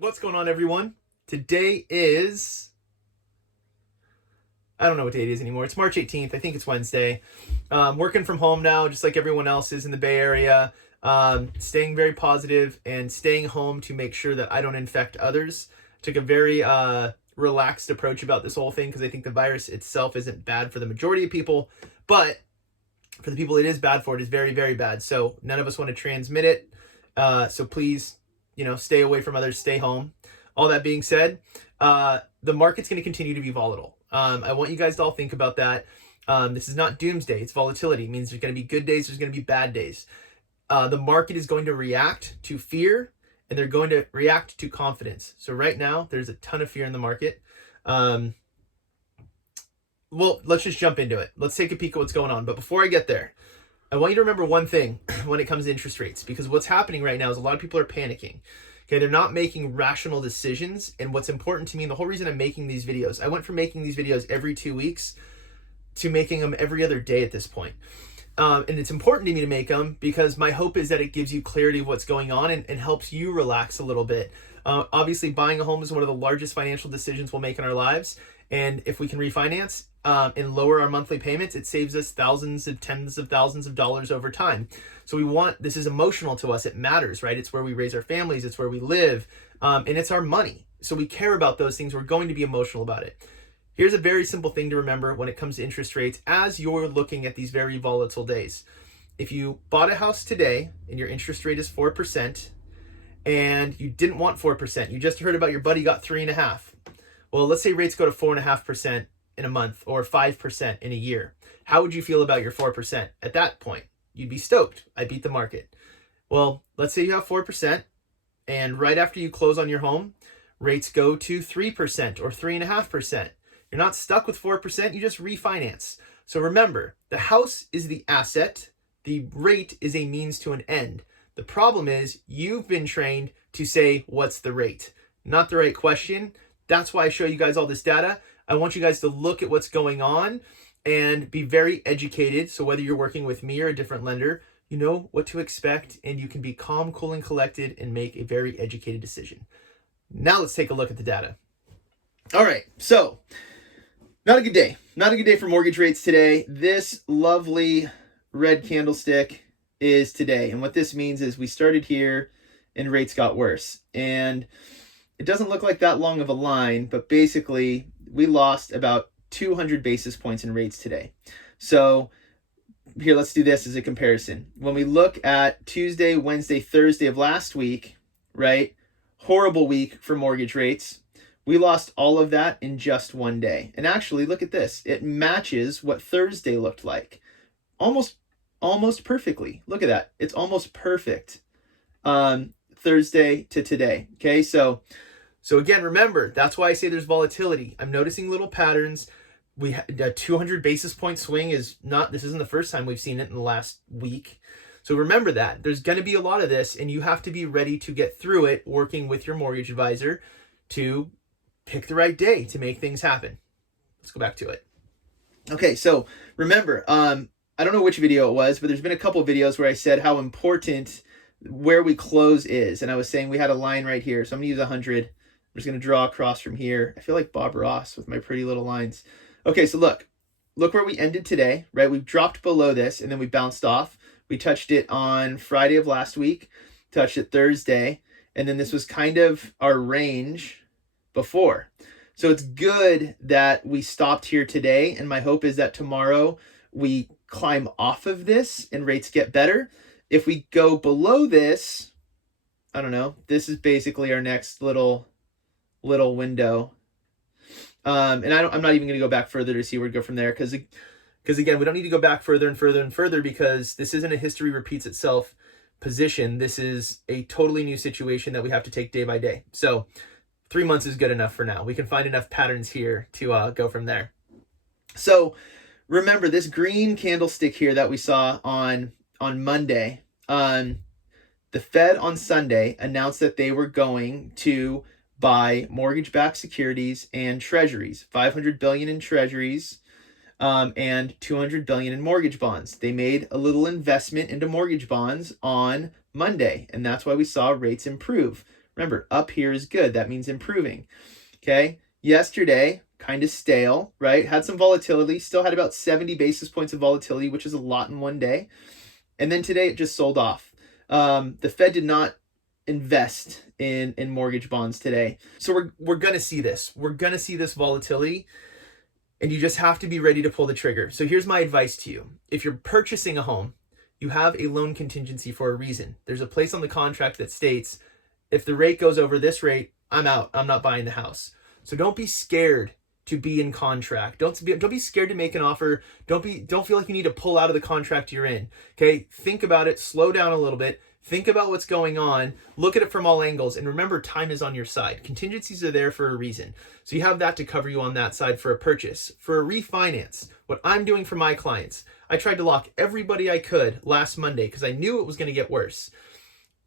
What's going on, everyone? Today is, I don't know what day it is anymore. It's March 18th. I think it's Wednesday. Working from home now, just like everyone else is in the Bay Area. Staying very positive and staying home to make sure that I don't infect others. Took a very relaxed approach about this whole thing because I think the virus itself isn't bad for the majority of people, but for the people it is bad for, it is very, very bad. So none of us want to transmit it. So please, stay away from others, stay home. All that being said, the market's going to continue to be volatile. I want you guys to all think about that. This is not doomsday. It's volatility. It means there's going to be good days. There's going to be bad days. The market is going to react to fear, and they're going to react to confidence. So right now, there's a ton of fear in the market. Well, let's just jump into it. Let's take a peek at what's going on. But before I get there, I want you to remember one thing when it comes to interest rates, because what's happening right now is a lot of people are panicking. Okay, they're not making rational decisions. And what's important to me, and the whole reason I'm making these videos, I went from making these videos every 2 weeks to making them every other day at this point. And it's important to me to make them because my hope is that it gives you clarity of what's going on and helps you relax a little bit. Obviously, buying a home is one of the largest financial decisions we'll make in our lives. And if we can refinance and lower our monthly payments, it saves us thousands of tens of thousands of dollars over time. So this is emotional to us. It matters, right? It's where we raise our families. It's where we live. And it's our money. So we care about those things. We're going to be emotional about it. Here's a very simple thing to remember when it comes to interest rates as you're looking at these very volatile days. If you bought a house today and your interest rate is 4% and you didn't want 4%, you just heard about your buddy got 3.5%. Well, let's say rates go to 4.5% in a month or 5% in a year. How would you feel about your 4% at that point? You'd be stoked. I beat the market. Well, let's say you have 4% and right after you close on your home, rates go to 3% or 3.5%. You're not stuck with 4%, you just refinance. So remember, the house is the asset, the rate is a means to an end. The problem is you've been trained to say, what's the rate? Not the right question. That's why I show you guys all this data. I want you guys to look at what's going on and be very educated. So whether you're working with me or a different lender, you know what to expect and you can be calm, cool, and collected and make a very educated decision. Now let's take a look at the data. All right, so not a good day. Not a good day for mortgage rates today. This lovely red candlestick is today. And what this means is we started here and rates got worse. And it doesn't look like that long of a line, but basically we lost about 200 basis points in rates today. So here, let's do this as a comparison. When we look at Tuesday, Wednesday, Thursday of last week, right? Horrible week for mortgage rates. We lost all of that in just one day. And actually, look at this. It matches what Thursday looked like. Almost perfectly. Look at that. It's almost perfect. Thursday to today. Okay, so again, remember, that's why I say there's volatility. I'm noticing little patterns. We had a 200 basis point swing this isn't the first time we've seen it in the last week. So remember that. There's going to be a lot of this, and you have to be ready to get through it working with your mortgage advisor to pick the right day to make things happen. Let's go back to it. Okay, so remember, I don't know which video it was, but there's been a couple videos where I said how important where we close is. And I was saying we had a line right here. So I'm going to use 100. I'm just going to draw across from here. I feel like Bob Ross with my pretty little lines. Okay, so look where we ended today, right? We dropped below this and then we bounced off. We touched it on Friday of last week, touched it Thursday, and then this was kind of our range before. So it's good that we stopped here today, and my hope is that tomorrow we climb off of this and rates get better. If we go below this, I don't know, this is basically our next little window. And I'm not even going to go back further to see where to go from there because again, we don't need to go back further and further and further because this isn't a history repeats itself position. This is a totally new situation that we have to take day by day. So 3 months is good enough for now. We can find enough patterns here to go from there. So remember this green candlestick here that we saw on Monday. The Fed on Sunday announced that they were going to buy mortgage-backed securities and treasuries, $500 billion in treasuries and $200 billion in mortgage bonds. They made a little investment into mortgage bonds on Monday, and that's why we saw rates improve. Remember, up here is good. That means improving. Okay. Yesterday, kind of stale, right? Had some volatility, still had about 70 basis points of volatility, which is a lot in one day. And then today it just sold off. The Fed did not invest in mortgage bonds today. So we're going to see this. We're going to see this volatility, and you just have to be ready to pull the trigger. So here's my advice to you. If you're purchasing a home, you have a loan contingency for a reason. There's a place on the contract that states, if the rate goes over this rate, I'm out. I'm not buying the house. So don't be scared to be in contract. Don't be scared to make an offer. Don't feel like you need to pull out of the contract you're in. Okay? Think about it, slow down a little bit. Think about what's going on. Look at it from all angles. And remember, time is on your side. Contingencies are there for a reason. So you have that to cover you on that side for a purchase. For a refinance, what I'm doing for my clients, I tried to lock everybody I could last Monday because I knew it was going to get worse.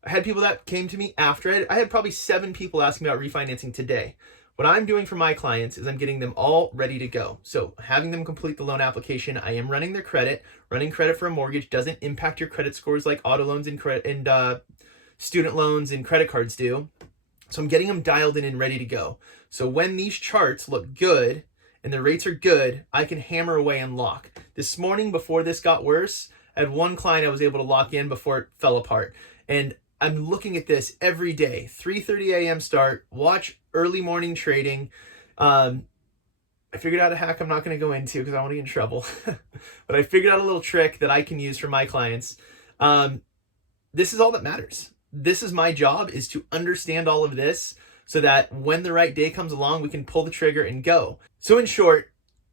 I had people that came to me after. I had probably 7 people asking about refinancing today. What I'm doing for my clients is I'm getting them all ready to go. So having them complete the loan application, I am running their credit. Running credit for a mortgage doesn't impact your credit scores like auto loans and student loans and credit cards do. So I'm getting them dialed in and ready to go. So when these charts look good and the rates are good, I can hammer away and lock. This morning, before this got worse, I had one client I was able to lock in before it fell apart. And I'm looking at this every day, 3:30 a.m. start, watch early morning trading. I figured out a hack I'm not going to go into because I don't want to get in trouble. But I figured out a little trick that I can use for my clients. This is all that matters. This is my job, is to understand all of this so that when the right day comes along, we can pull the trigger and go. So in short,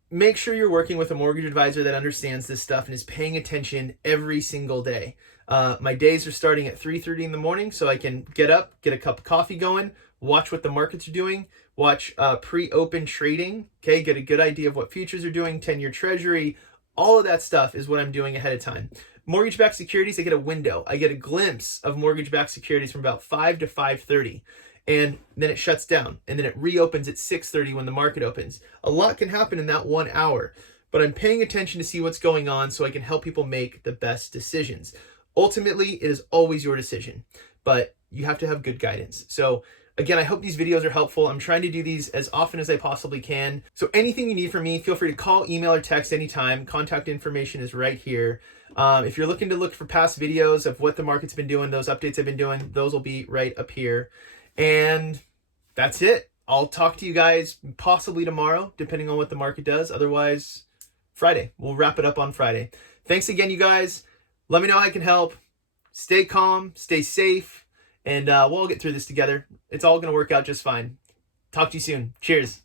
make sure you're working with a mortgage advisor that understands this stuff and is paying attention every single day. My days are starting at 3:30 in the morning, so I can get up, get a cup of coffee going, watch what the markets are doing, watch pre-open trading, okay, get a good idea of what futures are doing, 10-year treasury, all of that stuff is what I'm doing ahead of time. Mortgage-backed securities, I get a window. I get a glimpse of mortgage-backed securities from about 5 to 5:30. And then it shuts down, and then it reopens at 6:30 when the market opens. A lot can happen in that 1 hour, but I'm paying attention to see what's going on so I can help people make the best decisions. Ultimately, it is always your decision, but you have to have good guidance. So again, I hope these videos are helpful. I'm trying to do these as often as I possibly can. So anything you need from me, feel free to call, email, or text anytime. Contact information is right here. If you're looking to look for past videos of what the market's been doing, those updates I've been doing, those will be right up here. And that's it. I'll talk to you guys possibly tomorrow, depending on what the market does. Otherwise, Friday. We'll wrap it up on Friday. Thanks again, you guys. Let me know how I can help. Stay calm, stay safe, and we'll all get through this together. It's all going to work out just fine. Talk to you soon. Cheers.